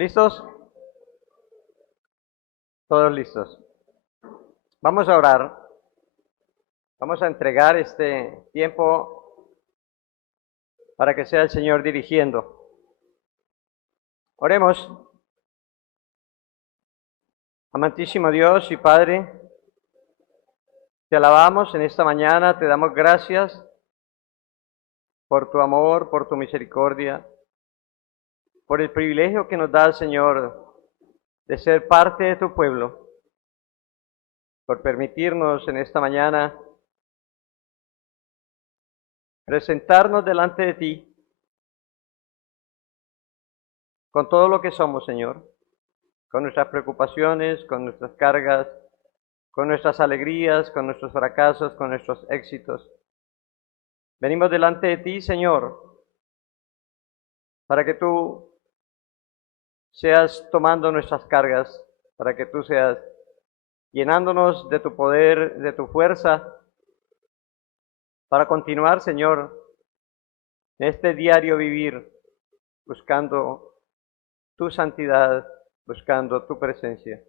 ¿Listos? Todos listos. Vamos a orar. Vamos a entregar este tiempo para que sea el Señor dirigiendo. Oremos. Amantísimo Dios y Padre, te alabamos en esta mañana, te damos gracias por tu amor, por tu misericordia, por el privilegio que nos da, Señor, de ser parte de tu pueblo, por permitirnos en esta mañana presentarnos delante de ti con todo lo que somos, Señor, con nuestras preocupaciones, con nuestras cargas, con nuestras alegrías, con nuestros fracasos, con nuestros éxitos. Venimos delante de ti, Señor, para que tú seas tomando nuestras cargas, para que tú seas llenándonos de tu poder, de tu fuerza, para continuar, Señor, en este diario vivir, buscando tu santidad, buscando tu presencia.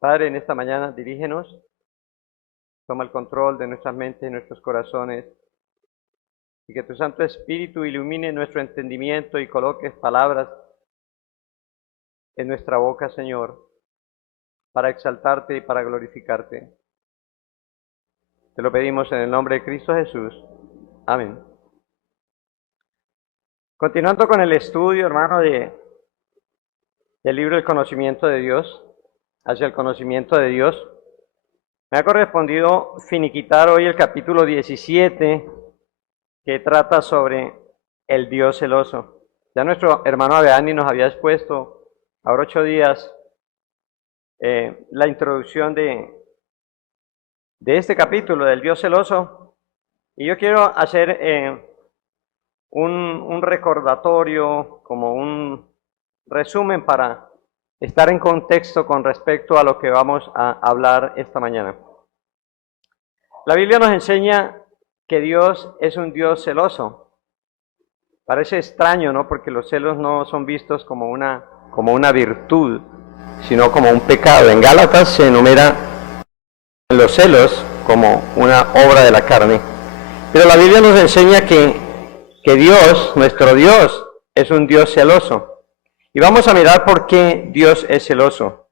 Padre, en esta mañana dirígenos, toma el control de nuestras mentes y nuestros corazones, y que tu Santo Espíritu ilumine nuestro entendimiento y coloques palabras en nuestra boca, Señor, para exaltarte y para glorificarte. Te lo pedimos en el nombre de Cristo Jesús. Amén. Continuando con el estudio, hermano, del libro El conocimiento de Dios, hacia el conocimiento de Dios, me ha correspondido finiquitar hoy el capítulo 17, que trata sobre el Dios celoso. Ya nuestro hermano Abeani nos había expuesto ahora 8 días la introducción de este capítulo del Dios celoso, y yo quiero hacer un recordatorio, como un resumen para estar en contexto con respecto a lo que vamos a hablar esta mañana. La Biblia nos enseña que Dios es un Dios celoso. Parece extraño, ¿no? Porque los celos no son vistos como una virtud, sino como un pecado. En Gálatas se enumera los celos como una obra de la carne. Pero la Biblia nos enseña que Dios, nuestro Dios, es un Dios celoso. Y vamos a mirar por qué Dios es celoso.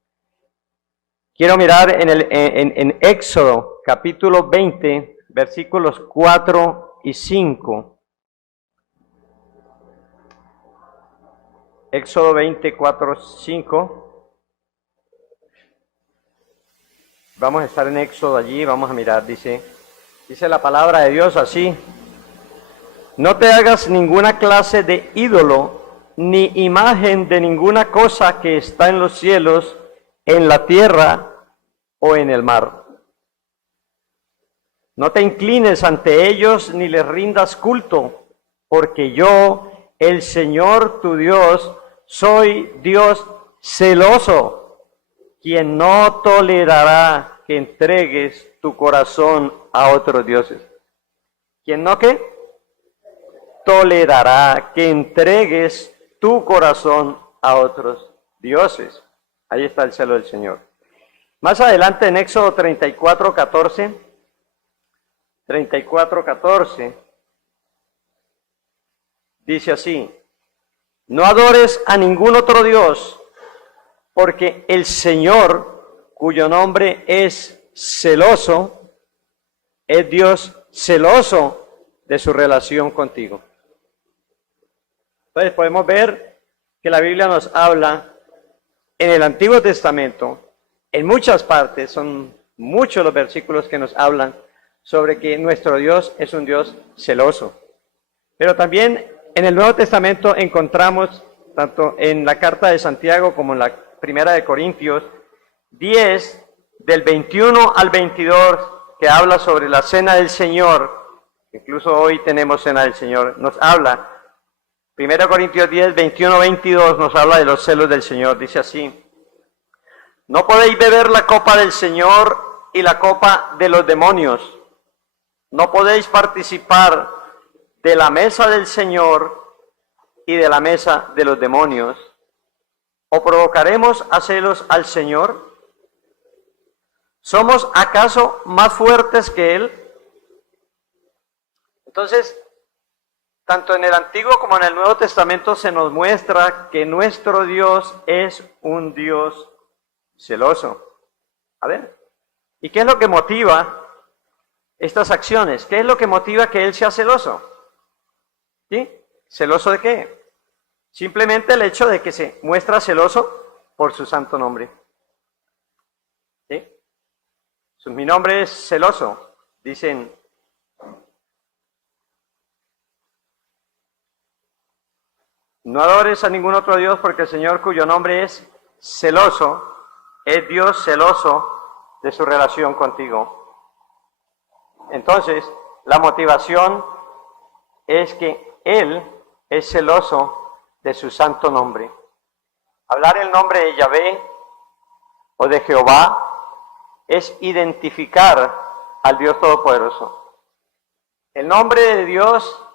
Quiero mirar en Éxodo, capítulo 20, versículos 4 y 5. Éxodo 20, 4, 5. Vamos a estar en Éxodo allí, vamos a mirar, dice la palabra de Dios así: no te hagas ninguna clase de ídolo, ni imagen de ninguna cosa que está en los cielos, en la tierra o en el mar. No te inclines ante ellos, ni les rindas culto, porque yo, el Señor tu Dios, soy Dios celoso, quien no tolerará que entregues tu corazón a otros dioses. ¿Quién no qué? Tolerará que entregues tu corazón a otros dioses. Ahí está el celo del Señor. Más adelante en Éxodo 34, 14, dice así: no adores a ningún otro Dios, porque el Señor, cuyo nombre es celoso, es Dios celoso de su relación contigo. Entonces podemos ver que la Biblia nos habla en el Antiguo Testamento, en muchas partes, son muchos los versículos que nos hablan sobre que nuestro Dios es un Dios celoso. Pero también en el Nuevo Testamento encontramos, tanto en la carta de Santiago como en la primera de Corintios 10, del 21 al 22, que habla sobre la cena del Señor. Incluso hoy tenemos cena del Señor. Nos habla, 1 Corintios 10, 21, 22, nos habla de los celos del Señor. Dice así: no podéis beber la copa del Señor y la copa de los demonios. No podéis participar de la mesa del Señor y de la mesa de los demonios. ¿O provocaremos a celos al Señor? ¿Somos acaso más fuertes que Él? Entonces, tanto en el Antiguo como en el Nuevo Testamento se nos muestra que nuestro Dios es un Dios celoso. A ver, ¿y qué es lo que motiva estas acciones? ¿Qué es lo que motiva que Él sea celoso? ¿Sí? ¿Celoso de qué? Simplemente el hecho de que se muestra celoso por su santo nombre. ¿Sí? Mi nombre es celoso, dicen. No adores a ningún otro Dios porque el Señor, cuyo nombre es celoso, es Dios celoso de su relación contigo. Entonces, la motivación es que Él es celoso de su santo nombre. Hablar el nombre de Yahvé o de Jehová es identificar al Dios Todopoderoso. El nombre de Dios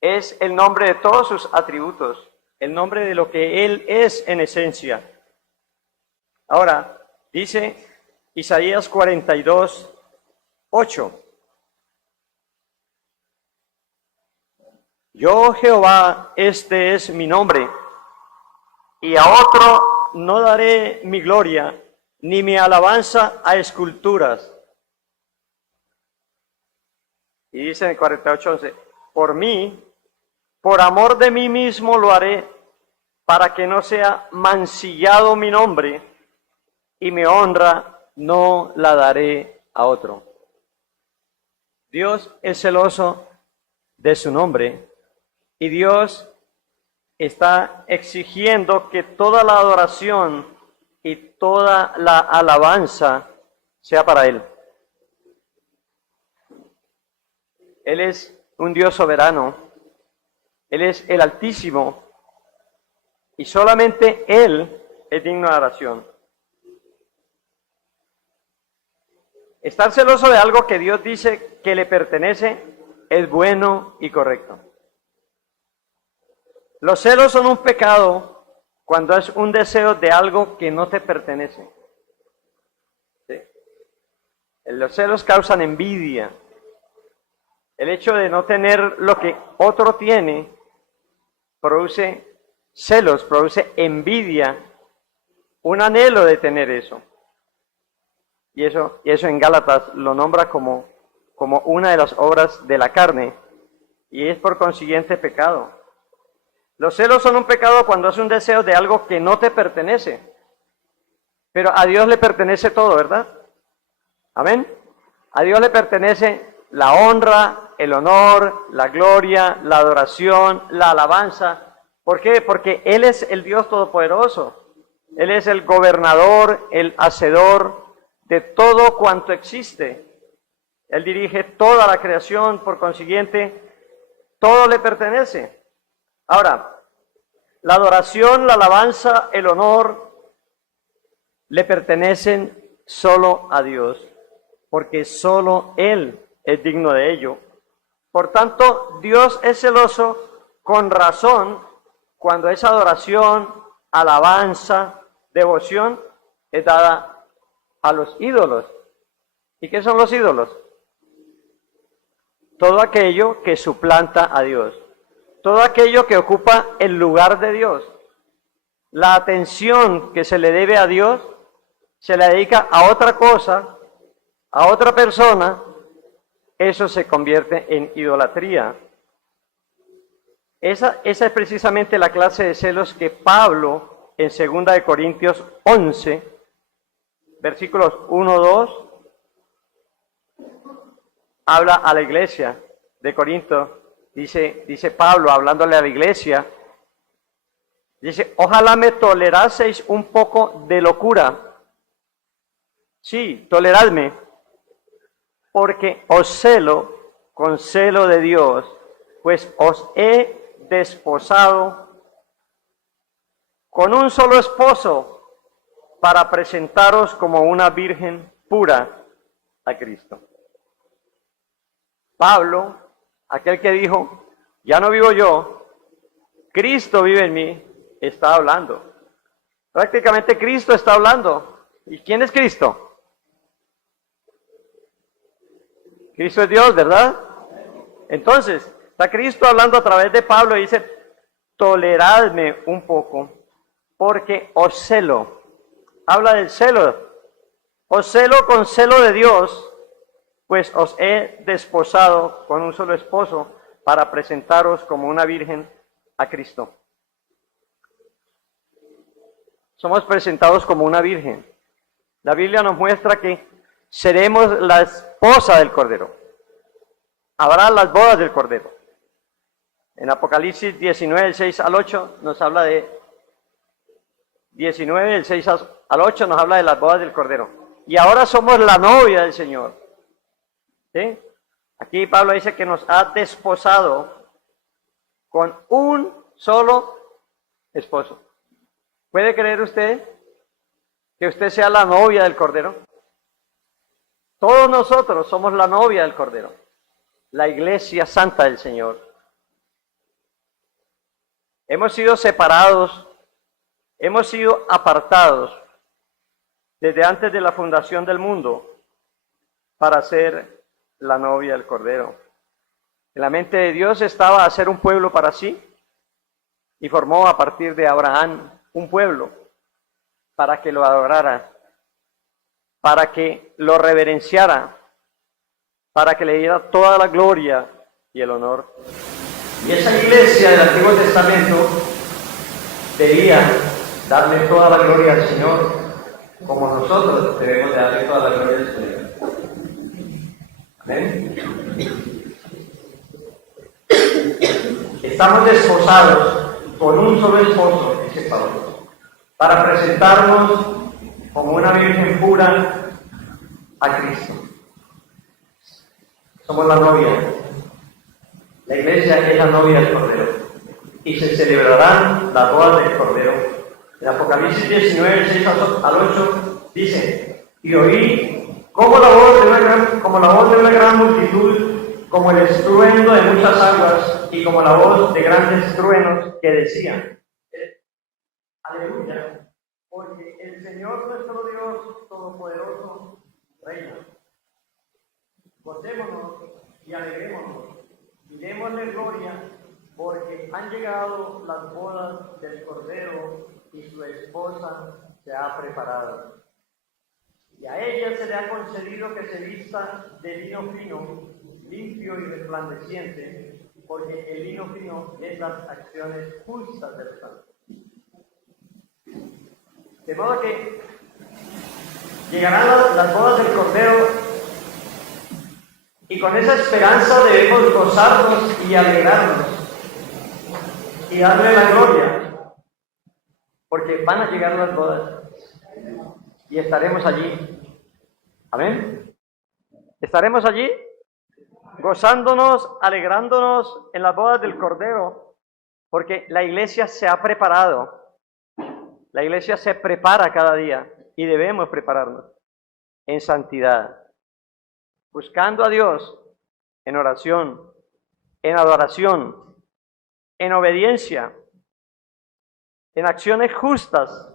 es el nombre de todos sus atributos, el nombre de lo que Él es en esencia. Ahora, dice Isaías 42, 8. Yo, Jehová, este es mi nombre, y a otro no daré mi gloria, ni mi alabanza a esculturas. Y dice en el 48:11, por mí, por amor de mí mismo lo haré, para que no sea mancillado mi nombre, y mi honra no la daré a otro. Dios es celoso de su nombre, y Dios está exigiendo que toda la adoración y toda la alabanza sea para Él. Él es un Dios soberano, Él es el Altísimo, y solamente Él es digno de adoración. Estar celoso de algo que Dios dice que le pertenece es bueno y correcto. Los celos son un pecado cuando es un deseo de algo que no te pertenece. ¿Sí? Los celos causan envidia. El hecho de no tener lo que otro tiene produce celos, produce envidia, un anhelo de tener eso. Y eso en Gálatas lo nombra como una de las obras de la carne, y es por consiguiente pecado. Los celos son un pecado cuando es un deseo de algo que no te pertenece, pero a Dios le pertenece todo, ¿verdad? Amén. A Dios le pertenece la honra, el honor, la gloria, la adoración, la alabanza. ¿Por qué? Porque Él es el Dios Todopoderoso. Él es el gobernador, el hacedor de todo cuanto existe. Él dirige toda la creación, por consiguiente, todo le pertenece. Ahora, la adoración, la alabanza, el honor, le pertenecen solo a Dios, porque solo Él es digno de ello. Por tanto, Dios es celoso con razón cuando esa adoración, alabanza, devoción es dada a los ídolos. ¿Y qué son los ídolos? Todo aquello que suplanta a Dios, todo aquello que ocupa el lugar de Dios. La atención que se le debe a Dios se la dedica a otra cosa, a otra persona, eso se convierte en idolatría. Esa es precisamente la clase de celos que Pablo en 2 Corintios 11, versículos 1-2, habla a la iglesia de Corinto. Dice Pablo, hablándole a la iglesia, dice, ojalá me toleraseis un poco de locura. Sí, toleradme, porque os celo con celo de Dios, pues os he desposado con un solo esposo para presentaros como una virgen pura a Cristo. Pablo, aquel que dijo, ya no vivo yo, Cristo vive en mí, está hablando. Prácticamente Cristo está hablando. ¿Y quién es Cristo? Cristo es Dios, ¿verdad? Entonces, está Cristo hablando a través de Pablo y dice, toleradme un poco, porque os celo. Habla del celo. Os celo con celo de Dios, pues os he desposado con un solo esposo para presentaros como una virgen a Cristo. Somos presentados como una virgen. La Biblia nos muestra que seremos la esposa del Cordero. Habrá las bodas del Cordero. En Apocalipsis 19, del 6 al 8, nos habla de 19, del 6 al 8, nos habla de las bodas del Cordero. Y ahora somos la novia del Señor. ¿Sí? Aquí Pablo dice que nos ha desposado con un solo esposo. ¿Puede creer usted que usted sea la novia del Cordero? Todos nosotros somos la novia del Cordero, la iglesia santa del Señor. Hemos sido separados, hemos sido apartados desde antes de la fundación del mundo para ser la novia del Cordero. En la mente de Dios estaba hacer un pueblo para sí y formó a partir de Abraham un pueblo para que lo adorara, para que lo reverenciara, para que le diera toda la gloria y el honor. Y esa iglesia del Antiguo Testamento debía darle toda la gloria al Señor, como nosotros debemos darle toda la gloria al Señor. Amén. Estamos desposados con un solo esposo, dice Pablo, para presentarnos como una virgen pura a Cristo. Somos la novia. La iglesia es la novia del Cordero. Y se celebrarán las bodas del Cordero. En Apocalipsis 19, 6 al 8, dice, y oí como la voz de una gran multitud, como el estruendo de muchas aguas, y como la voz de grandes truenos que decían, aleluya, porque el Señor nuestro Dios Todopoderoso reina. Gocémonos y alegrémonos, y démosle gloria, porque han llegado las bodas del Cordero, y su esposa se ha preparado. Y a ella se le ha concedido que se vista de lino fino, limpio y resplandeciente, porque el lino fino es las acciones justas del santo. De modo que llegarán las bodas del Cordero, y con esa esperanza debemos gozarnos y alegrarnos y darle la gloria, porque van a llegar las bodas y estaremos allí. Amén. Estaremos allí gozándonos, alegrándonos en las bodas del Cordero, porque la iglesia se ha preparado. La iglesia se prepara cada día y debemos prepararnos en santidad, buscando a Dios en oración, en adoración, en obediencia, en acciones justas,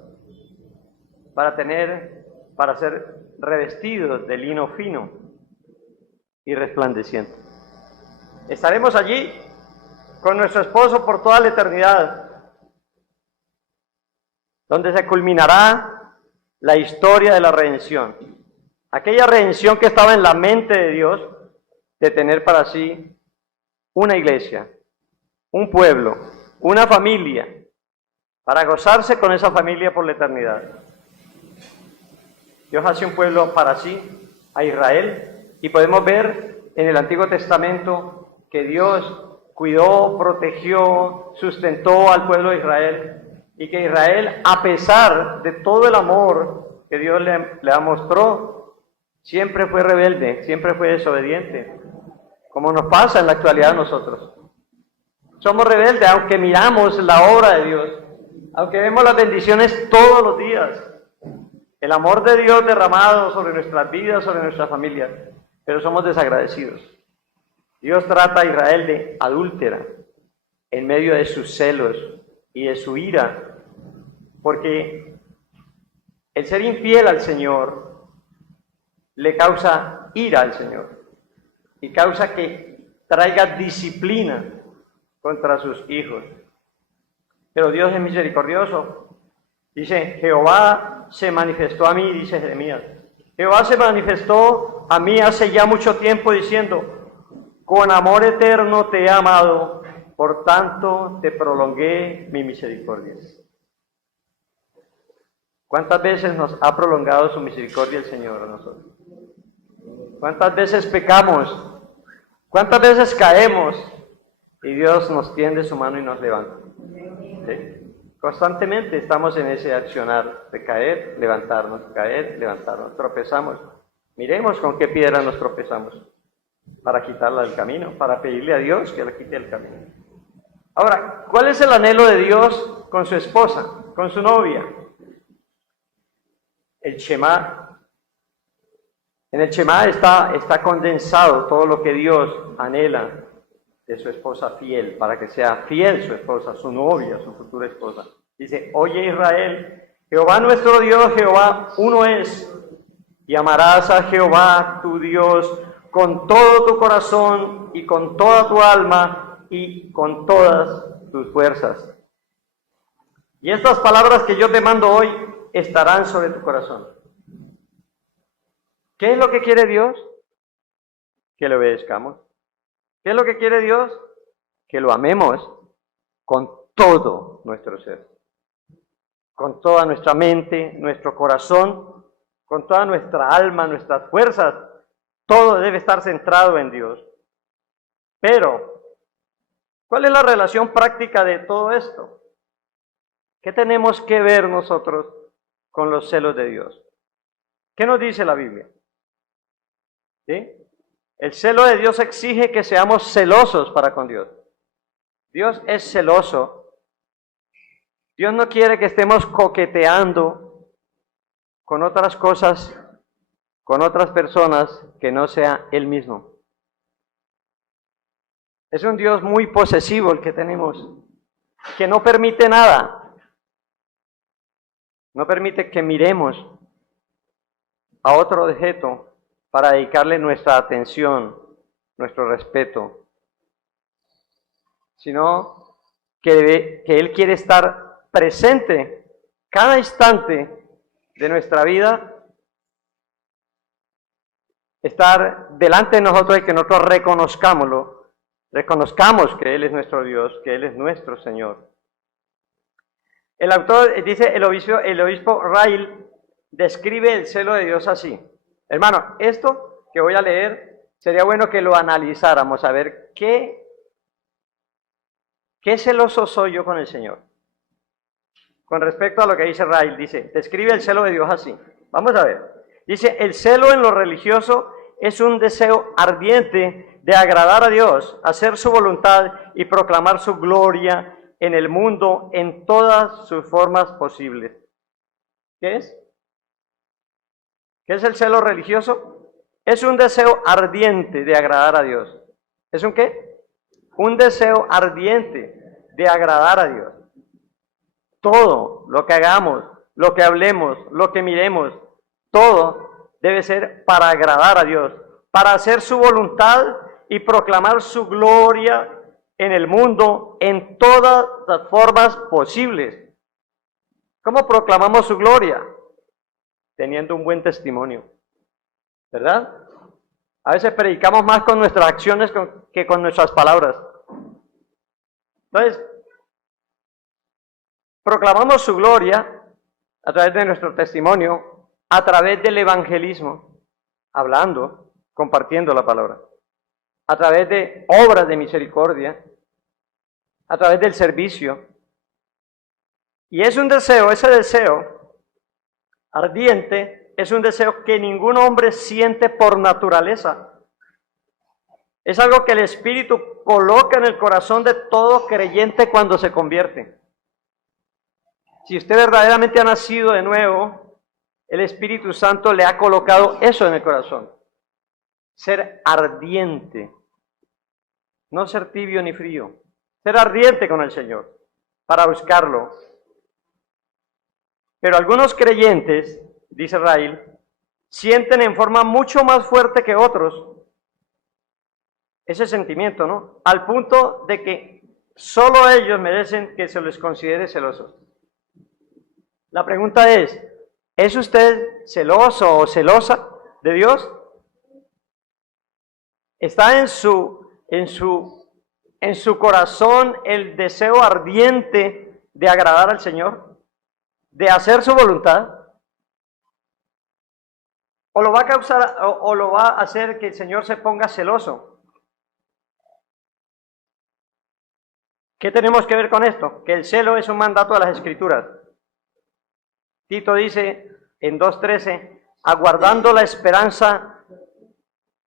para ser revestidos de lino fino y resplandeciente. Estaremos allí con nuestro esposo por toda la eternidad, donde se culminará la historia de la redención. Aquella redención que estaba en la mente de Dios, de tener para sí una iglesia, un pueblo, una familia, para gozarse con esa familia por la eternidad. Dios hace un pueblo para sí, a Israel, y podemos ver en el Antiguo Testamento que Dios cuidó, protegió, sustentó al pueblo de Israel, y que Israel, a pesar de todo el amor que Dios le mostró, siempre fue rebelde, siempre fue desobediente, como nos pasa en la actualidad a nosotros. Somos rebeldes, aunque miramos la obra de Dios, aunque vemos las bendiciones todos los días, el amor de Dios derramado sobre nuestras vidas, sobre nuestra familia, pero somos desagradecidos. Dios trata a Israel de adúltera en medio de sus celos y de su ira, porque El ser infiel al Señor le causa ira al Señor y causa que traiga disciplina contra sus hijos. Pero Dios es misericordioso. Dice, Jehová se manifestó a mí, dice Jeremías. Jehová se manifestó a mí hace ya mucho tiempo diciendo, con amor eterno te he amado, por tanto te prolongué mi misericordia. ¿Cuántas veces nos ha prolongado su misericordia el Señor a nosotros? ¿Cuántas veces pecamos? ¿Cuántas veces caemos? Y Dios nos tiende su mano y nos levanta. ¿Sí? Constantemente estamos en ese accionar de caer, levantarnos, tropezamos. Miremos con qué piedra nos tropezamos para quitarla del camino, para pedirle a Dios que la quite del camino. Ahora, ¿cuál es el anhelo de Dios con su esposa, con su novia? El Shema. En el Shema está condensado todo lo que Dios anhela de su esposa fiel, para que sea fiel su esposa, su novia, su futura esposa. Dice, oye Israel, Jehová nuestro Dios, Jehová uno es, y amarás a Jehová tu Dios con todo tu corazón y con toda tu alma y con todas tus fuerzas. Y estas palabras que yo te mando hoy estarán sobre tu corazón. ¿Qué es lo que quiere Dios? Que le obedezcamos. ¿Qué es lo que quiere Dios? Que lo amemos con todo nuestro ser, con toda nuestra mente, nuestro corazón, con toda nuestra alma, nuestras fuerzas. Todo debe estar centrado en Dios. Pero, ¿cuál es la relación práctica de todo esto? ¿Qué tenemos que ver nosotros con los celos de Dios? ¿Qué nos dice la Biblia? ¿Sí? El celo de Dios exige que seamos celosos para con Dios. Dios es celoso. Dios no quiere que estemos coqueteando con otras cosas, con otras personas que no sea Él mismo. Es un Dios muy posesivo el que tenemos, que no permite nada. No permite que miremos a otro objeto para dedicarle nuestra atención, nuestro respeto, sino que Él quiere estar presente cada instante de nuestra vida, estar delante de nosotros y que nosotros reconozcamos que Él es nuestro Dios, que Él es nuestro Señor. El autor dice, el obispo Ryle describe el celo de Dios así. Hermano, esto que voy a leer, sería bueno que lo analizáramos, a ver qué celoso soy yo con el Señor. Con respecto a lo que dice Ryle, dice, describe el celo de Dios así. Vamos a ver. Dice, el celo en lo religioso es un deseo ardiente de agradar a Dios, hacer su voluntad y proclamar su gloria en el mundo en todas sus formas posibles. ¿Qué es? ¿Qué es el celo religioso? Es un deseo ardiente de agradar a Dios. ¿Es un qué? Un deseo ardiente de agradar a Dios. Todo lo que hagamos, lo que hablemos, lo que miremos, todo debe ser para agradar a Dios, para hacer su voluntad y proclamar su gloria en el mundo en todas las formas posibles. ¿Cómo proclamamos su gloria? Teniendo un buen testimonio, ¿verdad? A veces predicamos más con nuestras acciones que con nuestras palabras. Entonces, proclamamos su gloria a través de nuestro testimonio, a través del evangelismo, hablando, compartiendo la palabra, a través de obras de misericordia, a través del servicio. Y es un deseo, ese deseo ardiente, es un deseo que ningún hombre siente por naturaleza. Es algo que el Espíritu coloca en el corazón de todo creyente cuando se convierte. Si usted verdaderamente ha nacido de nuevo, el Espíritu Santo le ha colocado eso en el corazón. Ser ardiente, no ser tibio ni frío. Ser ardiente con el Señor, para buscarlo. Pero algunos creyentes dice Israel, sienten en forma mucho más fuerte que otros ese sentimiento, ¿no? Al punto de que solo ellos merecen que se les considere celosos. La pregunta ¿es usted celoso o celosa de Dios? ¿Está en su corazón el deseo ardiente de agradar al Señor? ¿De hacer su voluntad? ¿O lo va a causar o lo va a hacer que el Señor se ponga celoso? ¿Qué tenemos que ver con esto? Que el celo es un mandato de las Escrituras. Tito dice en 2:13, aguardando la esperanza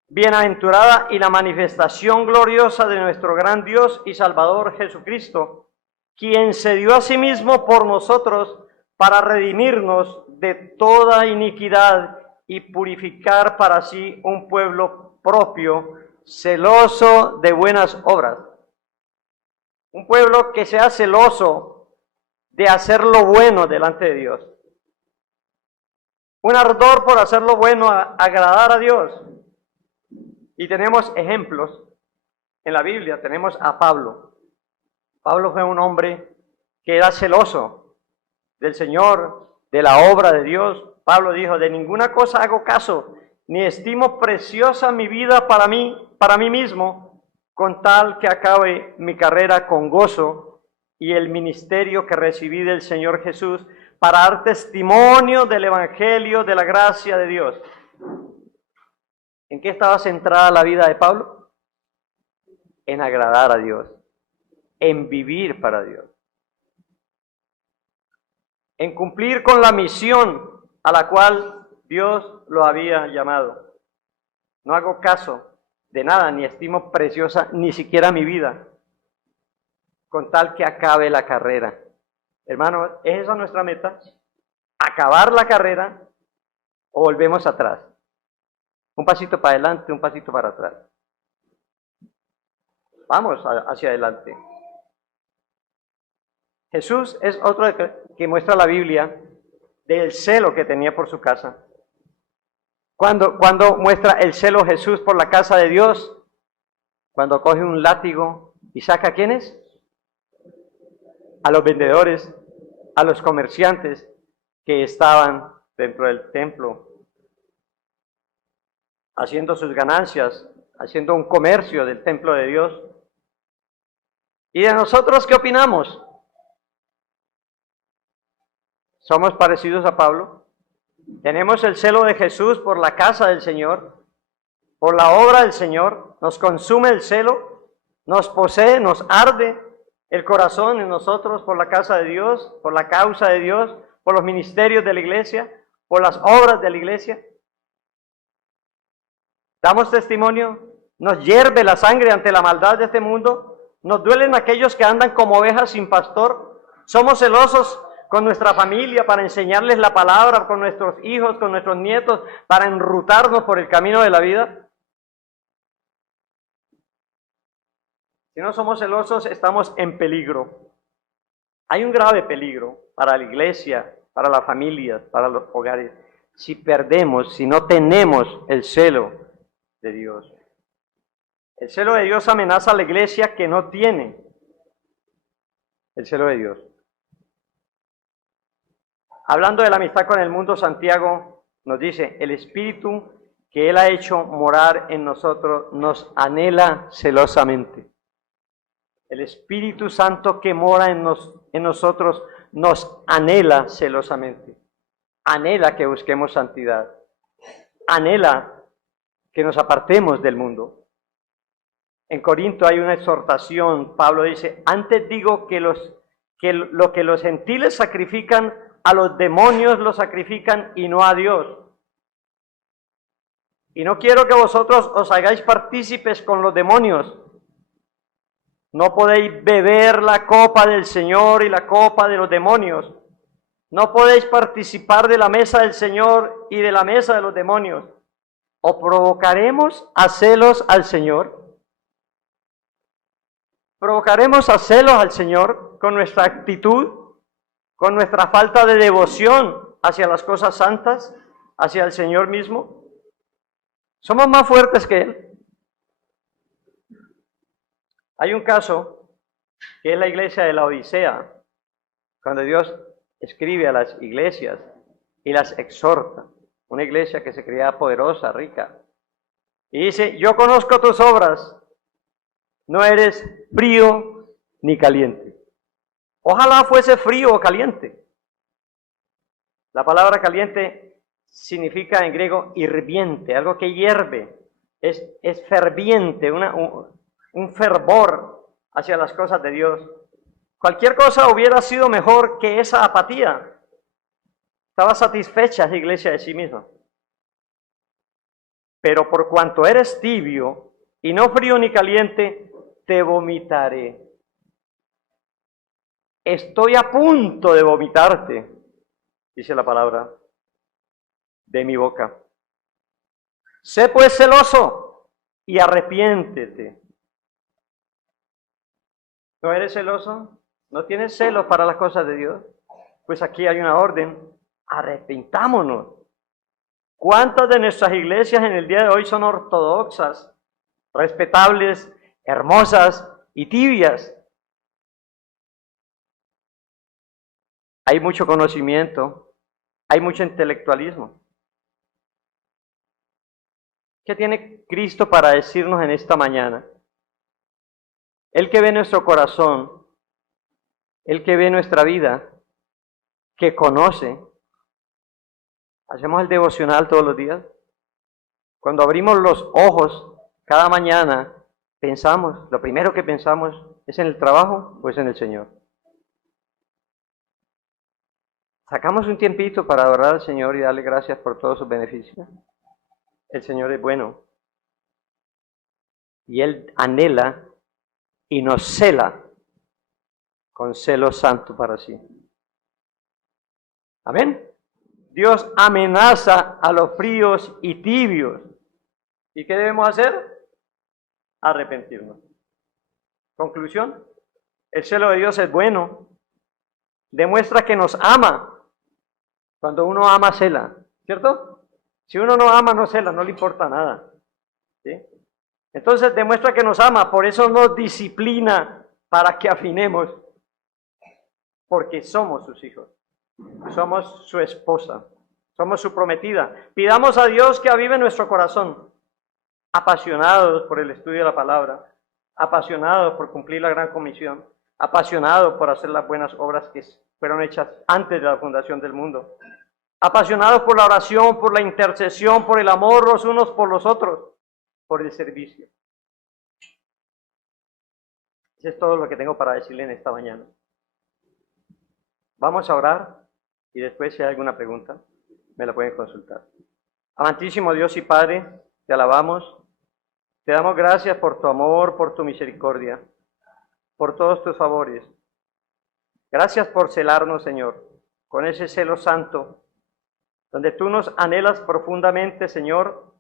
bienaventurada y la manifestación gloriosa de nuestro gran Dios y Salvador Jesucristo, quien se dio a sí mismo por nosotros para redimirnos de toda iniquidad y purificar para sí un pueblo propio, celoso de buenas obras. Un pueblo que sea celoso de hacer lo bueno delante de Dios. Un ardor por hacer lo bueno, agradar a Dios. Y tenemos ejemplos en la Biblia. Tenemos a Pablo. Pablo fue un hombre que era celoso del Señor, de la obra de Dios. Pablo dijo, de ninguna cosa hago caso, ni estimo preciosa mi vida para mí mismo, con tal que acabe mi carrera con gozo y el ministerio que recibí del Señor Jesús para dar testimonio del Evangelio de la gracia de Dios. ¿En qué estaba centrada la vida de Pablo? En agradar a Dios, en vivir para Dios, en cumplir con la misión a la cual Dios lo había llamado. No hago caso de nada, ni estimo preciosa ni siquiera mi vida, con tal que acabe la carrera. Hermano, ¿es esa nuestra meta? ¿Acabar la carrera o volvemos atrás? Un pasito para adelante, un pasito para atrás. Vamos hacia adelante. Jesús es otro que muestra la Biblia del celo que tenía por su casa. Cuando muestra el celo Jesús por la casa de Dios, cuando coge un látigo y saca ¿a quiénes? A los vendedores, a los comerciantes que estaban dentro del templo, haciendo sus ganancias, haciendo un comercio del templo de Dios. ¿Y de nosotros qué opinamos? ¿Somos parecidos a Pablo? ¿Tenemos el celo de Jesús por la casa del Señor, por la obra del Señor? ¿Nos consume el celo? ¿Nos posee, nos arde el corazón en nosotros por la casa de Dios, por la causa de Dios, por los ministerios de la iglesia, por las obras de la iglesia? ¿Damos testimonio? ¿Nos hierve la sangre ante la maldad de este mundo? ¿Nos duelen aquellos que andan como ovejas sin pastor? ¿Somos celosos con nuestra familia para enseñarles la palabra, con nuestros hijos, con nuestros nietos, para enrutarnos por el camino de la vida? Si no somos celosos, estamos en peligro. Hay un grave peligro para la iglesia, para las familias, para los hogares, si perdemos, si no tenemos el celo de Dios. El celo de Dios amenaza a la iglesia que no tiene el celo de Dios. Hablando de la amistad con el mundo, Santiago nos dice, el Espíritu que Él ha hecho morar en nosotros nos anhela celosamente. El Espíritu Santo que mora en nosotros nos anhela celosamente. Anhela que busquemos santidad. Anhela que nos apartemos del mundo. En Corinto hay una exhortación, Pablo dice, antes digo que lo que los gentiles sacrifican, a los demonios lo sacrifican y no a Dios. Y no quiero que vosotros os hagáis partícipes con los demonios. No podéis beber la copa del Señor y la copa de los demonios. No podéis participar de la mesa del Señor y de la mesa de los demonios. ¿O provocaremos a celos al Señor? ¿Provocaremos a celos al Señor con nuestra actitud, con nuestra falta de devoción hacia las cosas santas, hacia el Señor mismo? Somos más fuertes que Él. Hay un caso que es la iglesia de la Odisea, cuando Dios escribe a las iglesias y las exhorta. Una iglesia que se creía poderosa, rica. Y dice, yo conozco tus obras, no eres frío ni caliente. Ojalá fuese frío o caliente. La palabra caliente significa en griego hirviente, algo que hierve, es ferviente, un fervor hacia las cosas de Dios. Cualquier cosa hubiera sido mejor que esa apatía. Estaba satisfecha la iglesia de sí misma. Pero por cuanto eres tibio y no frío ni caliente, te vomitaré. Estoy a punto de vomitarte, dice la palabra de mi boca. Sé pues celoso y arrepiéntete. ¿No eres celoso? ¿No tienes celos para las cosas de Dios? Pues aquí hay una orden. Arrepintámonos. ¿Cuántas de nuestras iglesias en el día de hoy son ortodoxas, respetables, hermosas y tibias? Hay mucho conocimiento, hay mucho intelectualismo. ¿Qué tiene Cristo para decirnos en esta mañana? Él que ve nuestro corazón, Él que ve nuestra vida, que conoce. ¿Hacemos el devocional todos los días? Cuando abrimos los ojos cada mañana, pensamos, lo primero que pensamos es en el trabajo o es en el Señor. Sacamos un tiempito para adorar al Señor y darle gracias por todos sus beneficios. El Señor es bueno y Él anhela y nos cela con celo santo para sí. Amén. Dios amenaza a los fríos y tibios. ¿Y qué debemos hacer? Arrepentirnos. Conclusión, el celo de Dios es bueno. Demuestra que nos ama. Cuando uno ama, cela, ¿cierto? Si uno no ama, no cela, no le importa nada. ¿Sí? Entonces demuestra que nos ama, por eso nos disciplina para que afinemos. Porque somos sus hijos. Somos su esposa, somos su prometida. Pidamos a Dios que avive nuestro corazón, apasionados por el estudio de la palabra, apasionados por cumplir la gran comisión, apasionados por hacer las buenas obras que fueron hechas antes de la fundación del mundo, apasionados por la oración, por la intercesión, por el amor los unos por los otros, por el servicio. Eso es todo lo que tengo para decirle en esta mañana. Vamos a orar y después si hay alguna pregunta me la pueden consultar. Amantísimo Dios y Padre, te alabamos, te damos gracias por tu amor, por tu misericordia, por todos tus favores. Gracias por celarnos, Señor, con ese celo santo, donde tú nos anhelas profundamente, Señor,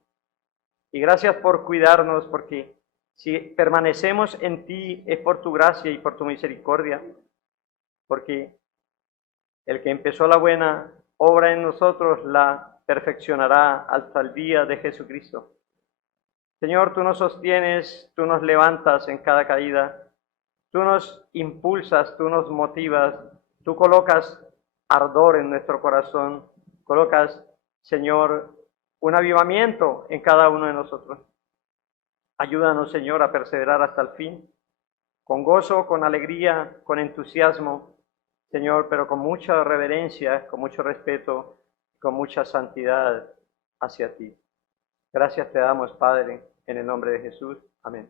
y gracias por cuidarnos, porque si permanecemos en ti es por tu gracia y por tu misericordia, porque el que empezó la buena obra en nosotros la perfeccionará hasta el día de Jesucristo. Señor, tú nos sostienes, tú nos levantas en cada caída, tú nos impulsas, tú nos motivas, tú colocas ardor en nuestro corazón, colocas, Señor, un avivamiento en cada uno de nosotros. Ayúdanos, Señor, a perseverar hasta el fin, con gozo, con alegría, con entusiasmo, Señor, pero con mucha reverencia, con mucho respeto, con mucha santidad hacia ti. Gracias te damos, Padre, en el nombre de Jesús. Amén.